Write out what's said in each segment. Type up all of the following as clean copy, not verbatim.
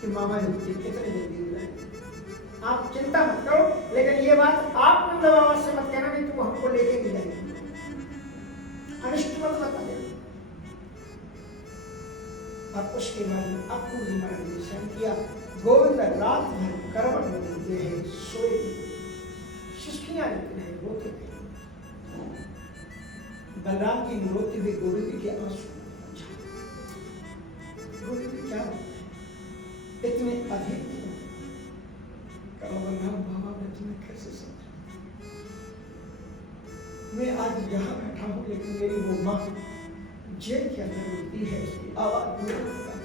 कि मामा जी कितने जल्दी हो जाएंगे। आप चिंता मत करो, लेकिन ये बात आप नंद बाबा से मत कहना कि तू हमको लेके नहीं जाएगी, अनिष्ट मत बता देना। और उसके बाद अपूर्व जी महाराज ने शयन किया। गोविंद रात भर करवट बदलते हैं, सोए सिसकियां निकले हैं, रोते हैं। बलराम की रोते हुए गोविंद के आंसू, गोविंद क्या इतने अधिक बलराम बाबा ने तुम्हें कैसे समझा? मैं आज यहाँ बैठा हूँ, लेकिन मेरी वो माँ जेल के अंदर रोती है, उसकी आवाज दूर होता है,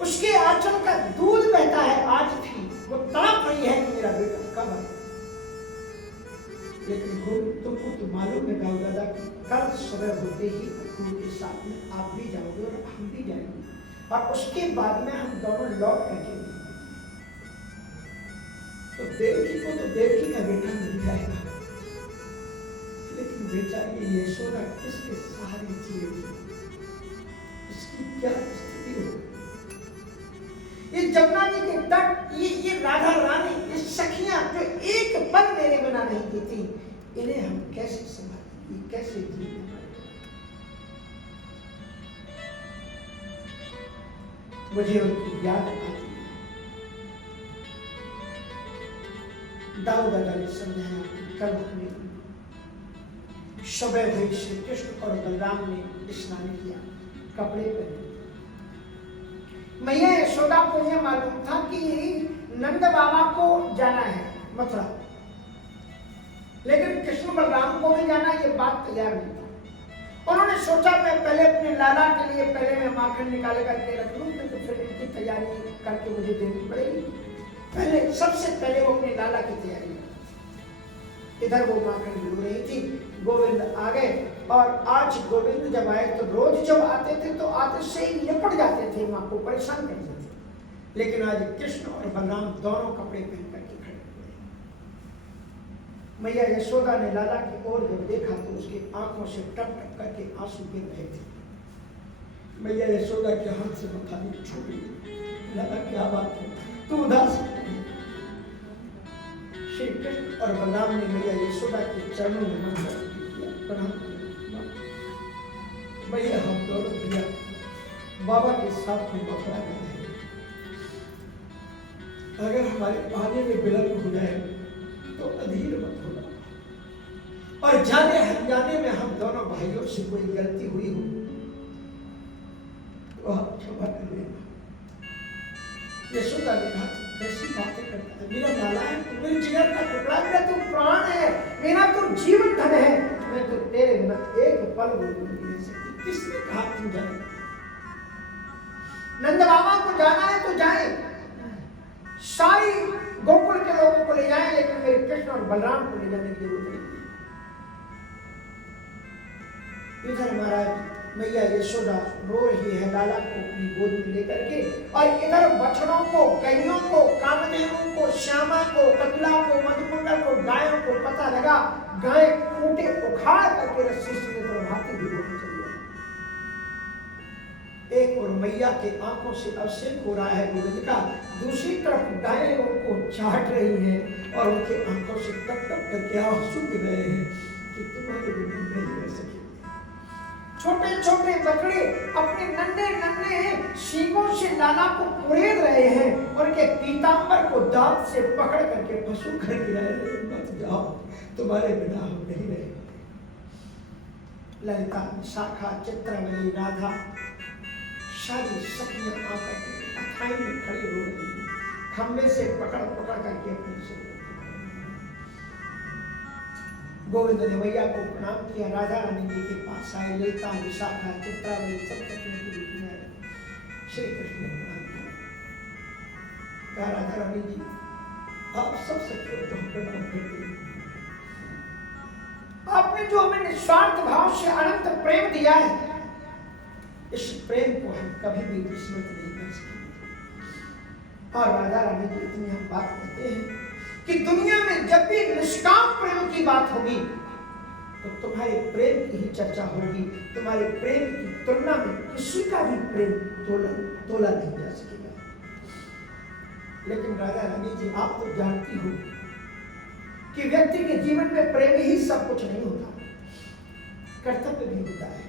उसके आंचल का दूध बहता है, आज भी वो तड़प रही है कि मेरा बेटा कब आए। लेकिन गोविंद तुमको तो मालूम है गाँव दादा कि कल सुबह होते ही अक्रूर के साथ में आप भी जाओगे और हम भी जाएंगे, और उसके बाद में हम दोनों लौट करके, तो देवकी को तो देवकी का बेटा मिल जाएगा, लेकिन बेचारी यशोदा किसके सहारे जिएगी? इसकी क्या स्थिति होगी? ये जमुना जी के तट, ये राधा रानी, ये सखियां जो एक पल मेरे बिना नहीं जीती, इन्हें हम कैसे संभालेंगे, कैसे जीने? मुझे उनकी याद आती है। दाऊद दादा ने समझाया कि कल हमने सुबह हुई, श्री कृष्ण और बलराम ने स्नान किया, कपड़े पहने। मैया यशोदा को यह मालूम था कि नंद बाबा को जाना है मथुरा, लेकिन कृष्ण बलराम को भी जाना, ये बात तैयार नहीं था। उन्होंने सोचा मैं पहले अपने लाला के लिए पहले मैं माखन निकाल करके रख लूं, तो फिर इनकी तैयारी करके मुझे देनी पड़ेगी। पहले सबसे पहले वो अपने लाला की तैयारी, इधर वो माखन ढूंढ रही थी। गोविंद आ गए, और आज गोविंद जब आए तो रोज जब आते थे तो आते से ही निपट जाते थे, माँ को परेशान करते थे, लेकिन आज कृष्ण और बलराम दोनों कपड़े पहन करके खड़े हुए। मैया यशोदा ने लाला की ओर जब देखा तो उसकी आंखों से टप टप करके आंसू गिर रहे थे। मैया यशोदा के हाथ से मथा नहीं छोड़ी। लाला क्या बात है, तू उदास? श्री कृष्ण और बलराम ने मैया यशोदा के चरणों में नमस्कार किया, प्रणाम किया। मैया हम दोनों भैया बाबा के साथ में मथुरा गए हैं, अगर हमारे आने में विलंब हो जाए तो अधीर मत होना, और जाने हरियाणे में हम दोनों भाइयों से कोई गलती हुई हो तो आप क्षमा कर लेना। यशोदा ने कहा कैसी बातें करता है, मेरा लाला है, तू मेरे जिगर का टुकड़ा, मेरा तू प्राण है, मेरा तू जीवन धन है, मैं तो तेरे बिना एक पल भी नहीं रह सकती। किसने कहा तू जाए? नंद बाबा को जाना है तो जाए, सारी गोकुल के लोगों को ले जाए, लेकिन मेरे कृष्ण और बलराम को ले जाने की जरूरत नहीं। इधर महाराज मैया यशोदा रो रही है लाला को अपनी गोद में लेकर के, और इधर बछड़ों को, गैयों को, कामधेनु को, श्यामा को, कपिला को, मधुकुंडल को, गायों को पता लगा, गाय खूंटे उखाड़ करके रस्सी से भागती हुई चली आई। एक और मैया के आंखों से अवसेक हो रहा है गोविंद का, दूसरी तरफ गायें उनको चाट रही हैं और उनके आंखों से टप टप करके आंसू गिर रहे हैं कि तुम्हारे बिना नहीं रह सके। छोटे छोटे बछड़े अपने नन्हे नन्हे सींगों से लाला को कुरेद रहे हैं, उनके पीतांबर को दांत से पकड़ करके पशु कर गिरा है, मत जाओ, तुम्हारे बिना हम नहीं रहे। ललिता, शाखा, चित्रवली, राधा, सारी सखियां आकर के अथाई में खड़ी हो रही हैं, खंबे से पकड़ पकड़ करके अपने से। गोविंद ने मैया को प्रणाम किया, राधा रानी जी के पास आए, ललिता, विशाखा, चित्रावली सब सखियों के बीच में आए। श्री कृष्ण ने प्रणाम किया, कहा राधा रानी जी आप सब सखियों को प्रणाम करते हैं, आपने जो हमें निस्वार्थ भाव से अनंत प्रेम दिया है, इस प्रेम को हम कभी भी विस्मृत नहीं कर सकते। और राधा रानी जी इतनी हम बात कहते हैं कि दुनिया में जब भी निष्काम प्रेम की बात होगी तो तुम्हारे प्रेम की ही चर्चा होगी, तुम्हारे प्रेम की तुलना में किसी का भी प्रेम तोला नहीं जा सके। लेकिन राजा रानी जी, आप तो जानती हो कि व्यक्ति के जीवन में प्रेम ही सब कुछ नहीं होता, कर्तव्य भी होता है।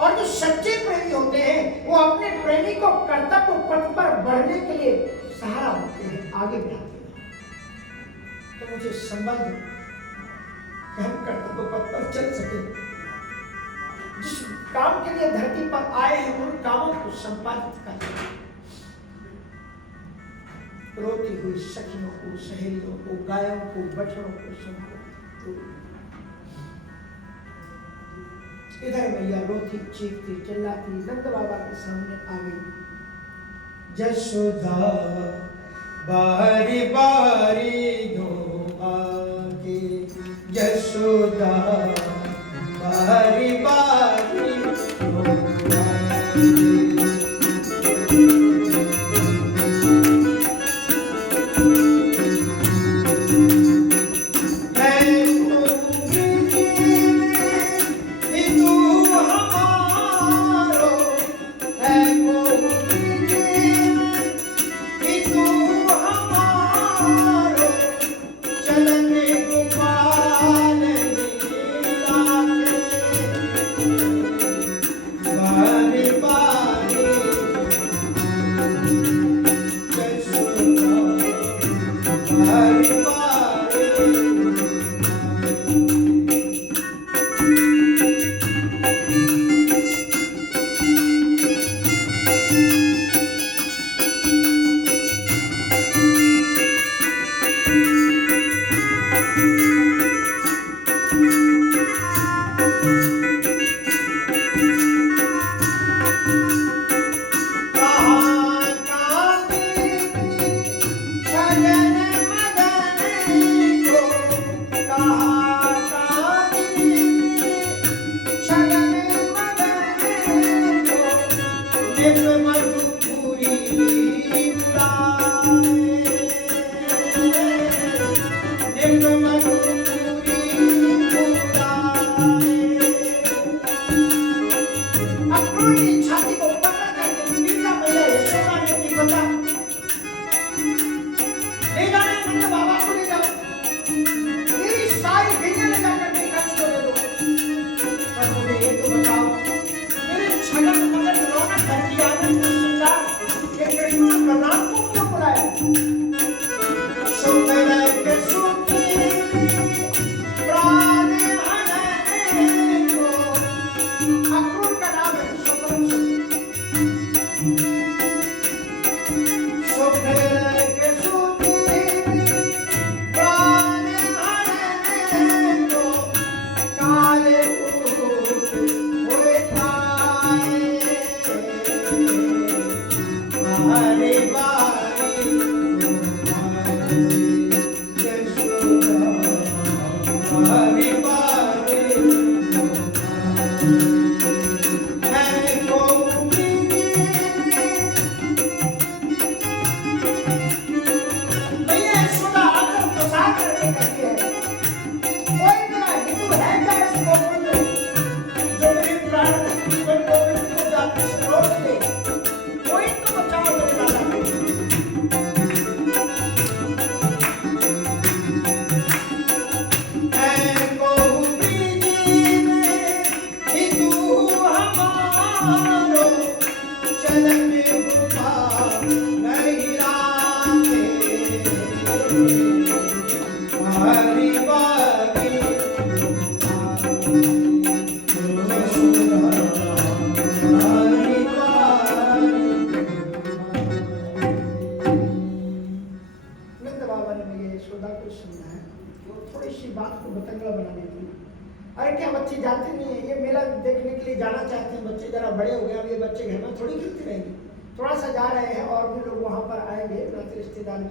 और जो सच्चे प्रेमी होते हैं वो अपने प्रेमी को कर्तव्य पथ पर बढ़ने के लिए सहारा होते हैं, आगे बढ़ाते हैं। तो मुझे संबंध कि हम कर्तव्य पथ पर चल सके, जिस काम के लिए धरती पर आए हैं उन कामों को संपादित करें। रोती हुई सखियों को, सहेलियों को, गायों को, बछड़ों को संभालो। इधर मैया रोती, चीखती, चिल्लाती नंद बाबा के सामने आ गई। यशोदा बारी बारी दो आके, यशोदा बारी बारी दो आके।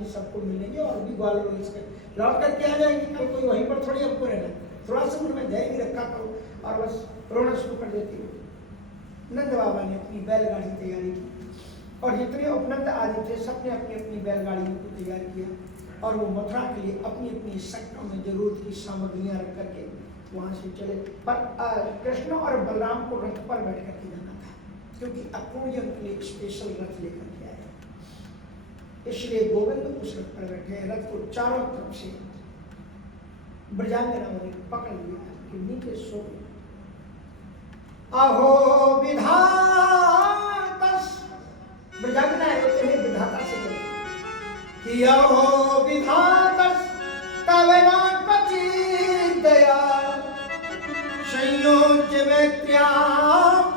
सबको मिलेंगे और भी ग्वालियर लौट करके आ जाएंगे। कल कोई वहीं पर थोड़ी हमको रहना, थोड़ा सा उनमें धैर्य रखा करो और बस रोना शुरू कर देती हो। नंद बाबा ने अपनी बैलगाड़ी तैयारी की और जितने उपनंद आदि थे सबने अपनी अपनी बैलगाड़ियों को तैयार किया और वो मथुरा के लिए अपनी अपनी शक्तियों में जरूरत की सामग्रियां रख करके वहाँ से चले। पर कृष्ण और बलराम को रथ पर बैठ करके जाना था, क्योंकि अपूर्य के लिए स्पेशल रथ लेकर के आए। इसलिए गोविंद उस रथ पर बैठे। रथ को चारों तरफ से ब्रजांगनाओं ने पकड़ लिया कि नीचे सो गए। अहो विधातस, ब्रजांगनाएं रोते हुए विधाता से कहते कि अहो विधातस तव ना क्वचित् दया संयोज्य मैत्र्या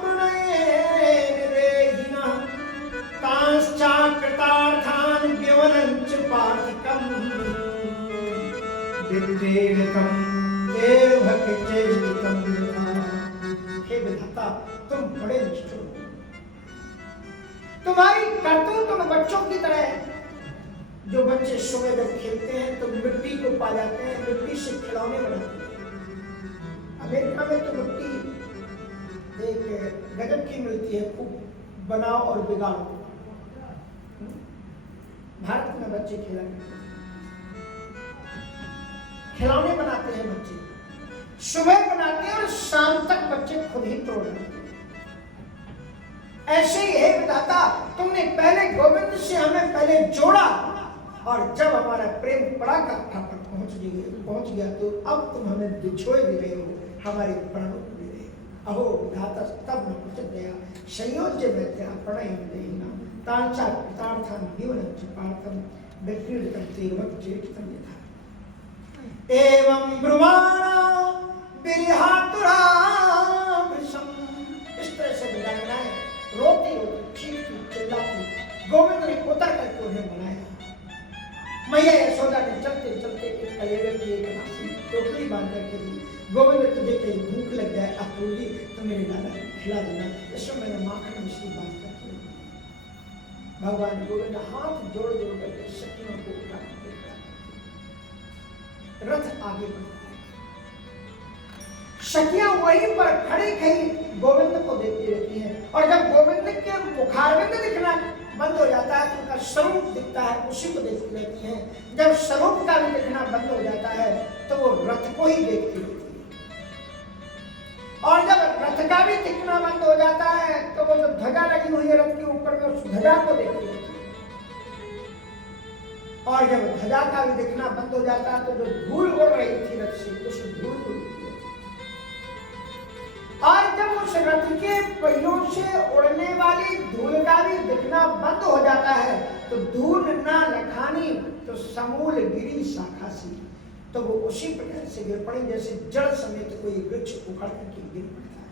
प्रणयेन देहिनः तांश्चाकृतार्थान् विवरञ्च पार्थिकम् विप्रेरितं देवभक्तिचेष्टितं यथा। हे विधाता, तुम बड़े निष्ठुर हो। तुम्हारी करतूत तुम बच्चों की तरह है। जो बच्चे सुबह जब खेलते हैं तो मिट्टी को पा जाते हैं, मिट्टी से खिलौने बनाते हैं। अमेरिका में तो मिट्टी एक गजब की मिलती है, खूब बनाओ और बिगाड़ो। भारत में बच्चे खेला करते हैं, खिलौने बनाते हैं बच्चे, सुबह बनाते हैं और शाम तक बच्चे खुद ही तोड़ देते हैं। ऐसे ही है विधाता, तुमने पहले गोविंद से हमें पहले जोड़ा और जब हमारा प्रेम पड़ा कथा पर पहुंच गया तो अब तुम हमें बिछोए भी रहे हो, हमारे प्राणों को भी रहे हो। अहो विधाता तब न कुछ दया संयोज्य मैत्र्या प्रणयेन देहिनः तांश्चाकृतार्थान् विवरञ्च पार्थं विप्रेरितं देवभक्तिचेष्टितं यथा। एवं ब्रुवाणा विरिहातुराभृशं, इस तरह से ब्रजांगनाएं रोती रोती चीखती चिल्लाती गोविंद ने उतर करके उन्हें बनाया। मैया यशोदा ने चलते चलते एक कलेवे की एक राशि टोकरी बांध करके दी। गोविंद तुझे कहीं भूख लग जाए अपूर्वी तो मेरे लाला खिला देना, इसमें मैंने माखन मिश्री बांध करके दी। भगवान गोविंद हाथ जोड़ जोड़ करके सखियों को उठा करके रथ आगे बढ़ता है। सखियां वहीं पर खड़ी खड़ी गोविंद को देखती रहती हैं और जब गोविंद के मुखारविंद दिखना बंद हो जाता है तो उनका स्वरूप दिखता है, उसी को देखती रहती हैं। जब स्वरूप का भी दिखना बंद हो जाता है तो वो रथ को ही देखती रहती है और जब रथ का भी दिखना बंद हो जाता है तो वो जो ध्वजा लगी हुई है रथ के ऊपर में उस ध्वजा को देखती रहती है और जब ध्वजा का भी दिखना बंद हो जाता है तो जो धूल उड़ रही थी रथ से उस धूल को और जब उस रथ के पहियों से उड़ने वाली धूल का भी दिखना बंद हो जाता है तो धूल ना लखानी तो समूल गिरी शाखा सी, तो वो उसी प्रकार से गिर पड़ी जैसे जड़ समेत कोई वृक्ष उखड़ करके गिर पड़ता है।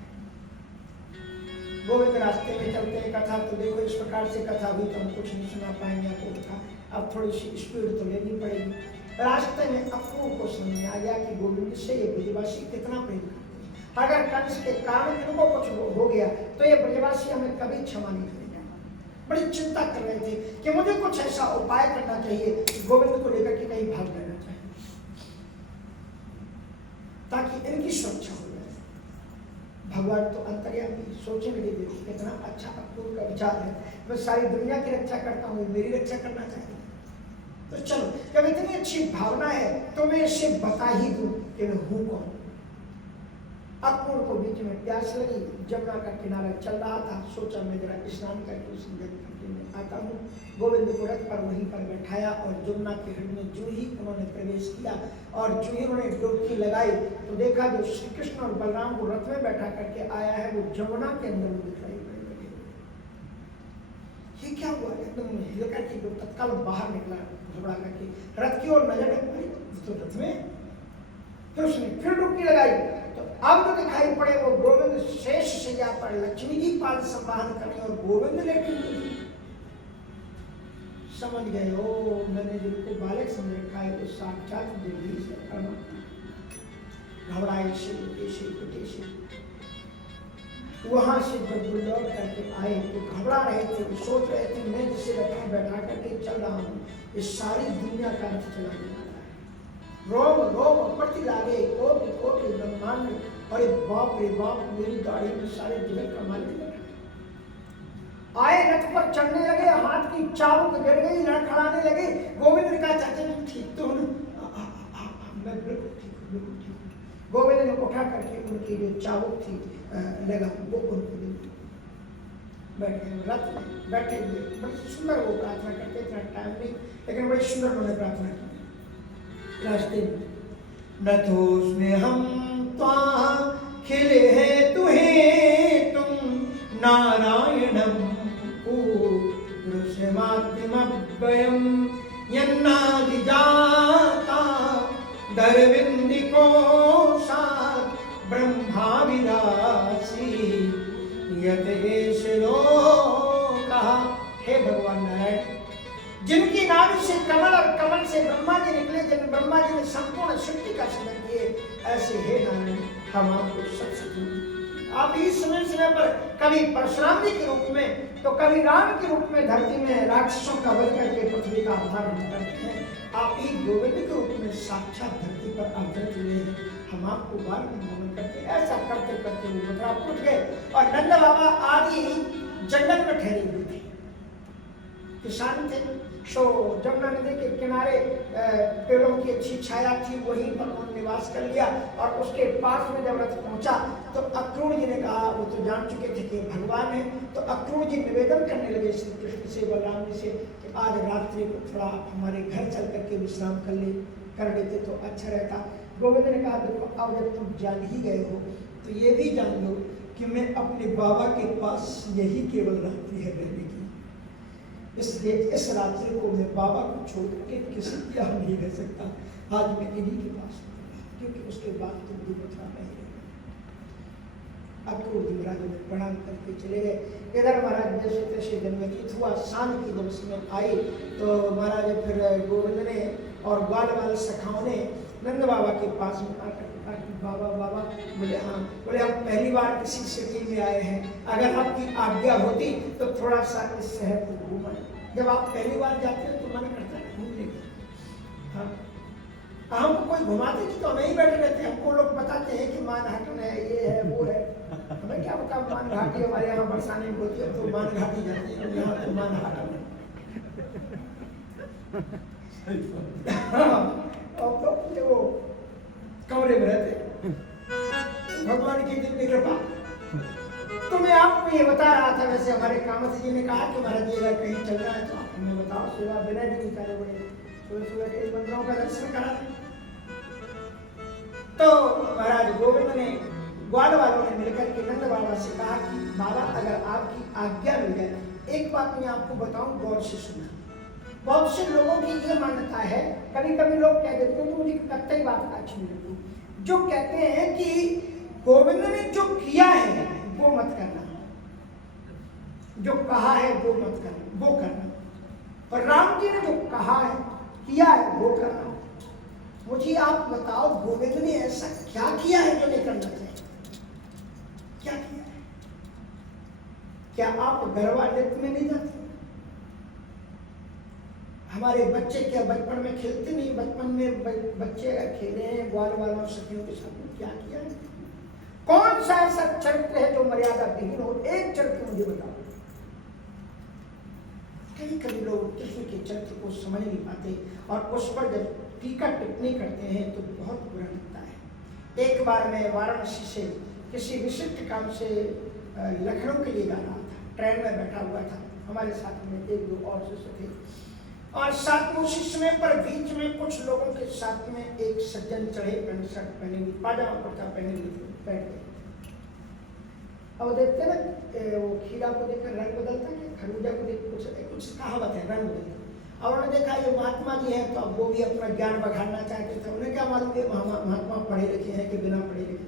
गोविंद रास्ते में चलते हैं, कथा तो देखो इस प्रकार से कथा हुई तो हम कुछ नहीं सुना पाएंगे तो था, अब थोड़ी सी स्पीड तो लेनी पड़ेगी। रास्ते में अपूर्व को समझ में आ गया कि गोविंद से ये ब्रजवासी कितना प्रेम करते हैं। अगर कंस के कारण इनको कुछ हो गया तो ये ब्रजवासी हमें कभी क्षमा नहीं करेगा। बड़ी चिंता कर रहे थे कि मुझे कुछ ऐसा उपाय करना चाहिए गोविंद को लेकर के कहीं भाग लेना चाहिए ताकि इनकी सुरक्षा हो जाए। भगवान तो अंतर्यामी, सोचे मेरी बेटी कितना अच्छा अपूर्व का विचार है, मैं सारी दुनिया की रक्षा करता हूँ, मेरी रक्षा करना चाहिए। तो चलो जब इतनी अच्छी भावना है तो मैं इसे बता ही दूं कि मैं हूँ कौन। अपूर्व को बीच में प्यास लगी, जमुना का किनारा चल रहा था, सोचा मैं जरा स्नान करके उस नदी करके मैं आता हूँ। गोविंद को रथ पर वहीं पर बैठाया और जमुना के हृदय में जो ही उन्होंने प्रवेश किया और जो ही उन्होंने डुबकी लगाई तो देखा जो श्री कृष्ण और बलराम को रथ में बैठा करके आया है वो जमुना के अंदर दिखाई पड़े लगे। ये क्या हुआ? एकदम हिल करके तत्काल बाहर निकला घबरा करके, रथ की ओर नजर तो रथ में फिर उसने फिर डुबकी लगाई तो अब जो दिखाई पड़े वो गोविंद शेष शैया पर लक्ष्मी जी पाल संवाहन करने और गोविंद लेटे हुए। समझ गए, ओ मैंने जिनको बालक समझ रखा है वो साक्षात देवी से घबराए से पिटे से वहां से जब लौट करके आए तो घबरा रहे थे, सोच रहे थे मैं जिसे रखा बैठा करके चल रहा हूँ ये सारी दुनिया का अंत चला गया। रोम रोम पति लागे कोटि कोटि ब्रह्मांड, अरे बाप रे बाप मेरी गाड़ी में सारे जगत का मालिक बैठा। आए रथ पर चढ़ने लगे, हाथ की चाबुक गिर गई, लड़खड़ाने लगे। गोविंद ने कहा चाचा जी ठीक तो हूँ? मैं बिल्कुल ठीक हूँ, बिल्कुल ठीक हूँ। गोविंद ने उठा करके उनकी जो चाबुक थी लगा वो उनको दे दी। बैठ गए रथ में बैठे हुए, बड़ी सुंदर वो प्रार्थना करते, इतना टाइम नहीं लेकिन बड़ी सुंदर उन्होंने प्रार्थना की रास्ते में। न तो उसमें हम त्वा खिले हैं तुम्हें तुम नारायणम पुरुषमाद्यमभयम यन्नादिजाता दरविंदिको सात ब्रह्मा विरासी यतेश लोका। हे भगवान नारायण, जिनकी नाभि से कमल और कमल से ब्रह्मा जी निकले, जिन ब्रह्मा जी ने संपूर्ण सृष्टि का सृजन किए, ऐसे हे नारायण हम आपको सब आप ही समय समय पर कभी परशुराम जी के रूप में तो कभी राम के रूप में धरती में राक्षसों का वध करके पृथ्वी का आधार करते हैं। आप ही गोविंद के रूप में साक्षात धरती पर अवतरित हुए हैं। हम आपको बार बार नमन करते, ऐसा करते करते वो मथुरा उठ गए और नंद बाबा आदि जंगल में ठहरे हुए थे, किसान थे। सो जमुना नदी के किनारे पेड़ों की अच्छी छाया थी, वहीं पर उन्होंने निवास कर लिया। और उसके पास में जब रथ पहुंचा तो अक्रूर जी ने कहा, वो तो जान चुके थे कि भगवान है, तो अक्रूर जी निवेदन करने लगे श्री कृष्ण से, बलराम जी से कि आज रात्रि को थोड़ा हमारे घर चल करके विश्राम कर लेते तो अच्छा रहता। गोविंद ने कहा, देखो अब जब तुम जान ही गए हो तो ये भी जान लो कि मैं अपने बाबा के पास यही केवल रात्रि है रहने की, इसलिए इस रात्रि को मैं बाबा को छोड़ के किसी के यहाँ नहीं रह सकता। आज मैं इन्हीं के पास हूँ, क्योंकि उसके बाद तुम भी मथुरा नहीं रहे। अक्रूर जी महाराज ने प्रणाम करके चले गए। इधर महाराज जैसे तैसे दिन व्यतीत हुआ। सांझ की जब समय आई तो महाराज फिर गोविंद ने और ग्वाल वाले सखाओं ने नंद बाबा के पास में आकर कहा कि बाबा बाबा, बोले हाँ, बोले हम पहली बार किसी सिटी में आए हैं, अगर आपकी आज्ञा होती तो थोड़ा सा इस शहर को घूमें। जब आप पहली बार जाते हैं तो मन करता है घूमने का। हाँ, हमको कोई घुमाते कि तो हमें ही बैठे रहते हैं। हमको लोग बताते हैं कि मानहाटन है, ये है वो है, हमें क्या पता मान घाटी हमारे यहाँ बरसाने में होती है तो मान घाटी जाते हैं, यहाँ तो मानहाटन है। अब तो वो कमरे में रहते, भगवान की दिव्य कृपा। तो मैं आपको ये बता रहा था, वैसे हमारे कामत जी ने कहा कि महाराज जी अगर कहीं चल रहा है तो आप हमें बताओ। सेवा विनय जी बेचारे बड़े सुबह सुबह के बंदरों का दर्शन करा। तो महाराज गोविंद ने ग्वाल वालों ने मिलकर के नंद बाबा से कहा कि बाबा अगर आपकी आज्ञा मिल जाए, एक बात मैं आपको बताऊं, गौर से सुना। बहुत से लोगों की ये मान्यता है, कभी कभी लोग कह देते हैं, तो मुझे कतई बात अच्छी नहीं लगती, जो कहते हैं कि गोविंद ने जो किया है वो मत करना, जो कहा है वो मत करना, वो करना, और राम जी ने जो कहा है किया है वो करना। मुझे आप बताओ गोविंद ने ऐसा क्या किया है जो नहीं करना चाहिए? क्या किया है? क्या आप गरबा नृत्य में नहीं जाते? हमारे बच्चे क्या बचपन में खेलते नहीं? बचपन में बच्चे खेले हैं ग्वाल वालों सखियों के साथ में, क्या किया है? कौन सा ऐसा चरित्र है जो मर्यादा विहीन हो? एक चरित्र मुझे बताओ। कभी कभी लोग किसी के चरित्र को समझ नहीं पाते और उस पर जब टीका टिप्पणी करते हैं तो बहुत बुरा लगता है। एक बार मैं वाराणसी से किसी विशिष्ट काम से लखनऊ के लिए जा रहा था, ट्रेन में बैठा हुआ था, हमारे साथ में एक दो और शिष्य थे, और साथ में उसी समय पर बीच में कुछ लोगों के साथ में एक सज्जन चढ़े, पैंट शर्ट पहने हुए, पाजामा कुर्ता पहने हुए बैठ गए। अब देखते ना वो खीरा को देखकर रंग बदलता है, खरबूजा को देख कुछ कहावत है, रंग बदलता। और उन्होंने देखा ये महात्मा जी हैं तो अब वो भी अपना ज्ञान बढ़ाना चाहते थे। उन्हें क्या मालूम कि महात्मा पढ़े लिखे हैं कि बिना पढ़े लिखे,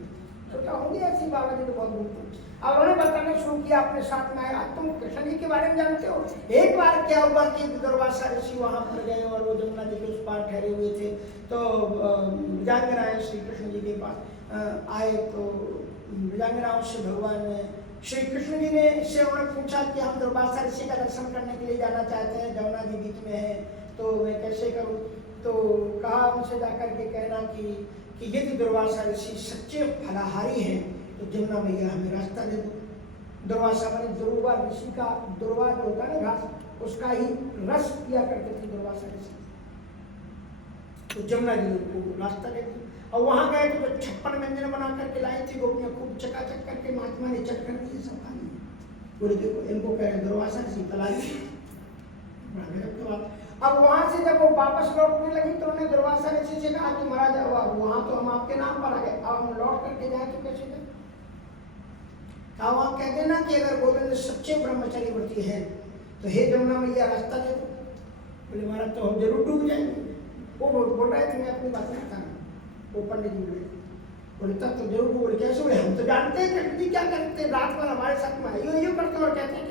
सोचा होंगे ऐसी बाबा जी तो बहुत बोलते। और उन्होंने बताना शुरू किया अपने साथ में आया, तुम कृष्ण जी के बारे में जानते हो? एक बार क्या हुआ कि दुर्वासा ऋषि वहाँ पर गए और वो जमुना जी के उस पार ठहरे हुए थे, तो विजांगनाएं श्री कृष्ण जी के पास आए। तो विजांगनाओं से भगवान ने श्री कृष्ण जी ने इससे उन्होंने पूछा कि हम दुर्वासा ऋषि का दर्शन करने के लिए जाना चाहते हैं, जमुना जी बीच में है, तो मैं कैसे करूं? तो कहा उनसे जाकर के कहना कि यदि दुर्वासा ऋषि सच्चे फलाहारी हैं तो जमुना मैया हमें रास्ता दे दो। दुर्वासा माने दुर्वा ऋषि का, दुर्वा जो होता है ना घास, उसका ही रस पिया करते थे दुर्वासा ऋषि। तो जमुना जी को रास्ता दे दिया और वहां गए तो 56 व्यंजन बना करके लाई थी गोपियां, खूब चकाचक करके महात्मा ने चट कर दिए, सब खा लिए। बोले देखो इनको कह रहे दुर्वासा ऋषि पला ली। बड़ा गजब की बात। अब वहां से जब वो वापस लौटने लगी तो उन्होंने दुर्वासा ऋषि से कहा कि महाराज अब वहां तो हम आपके नाम पर आ गए, अब हम लौट करके जाए तो कैसे जाए? अब वहां कह देना कि अगर गोविंद सच्चे ब्रह्मचारी व्रती है तो हे जमुना मैया रास्ता दे दो। बोले महाराज तो हम जरूर डूब जाएंगे। वो बोल रहे थे, मैं अपनी बात नहीं था, वो पंडित जी बोले बोले तब तो जरूर। बोले कैसे? बोले हम तो जानते हैं कृष्ण जी क्या करते हैं, रात भर हमारे साथ में आइयो करते और कहते हैं कि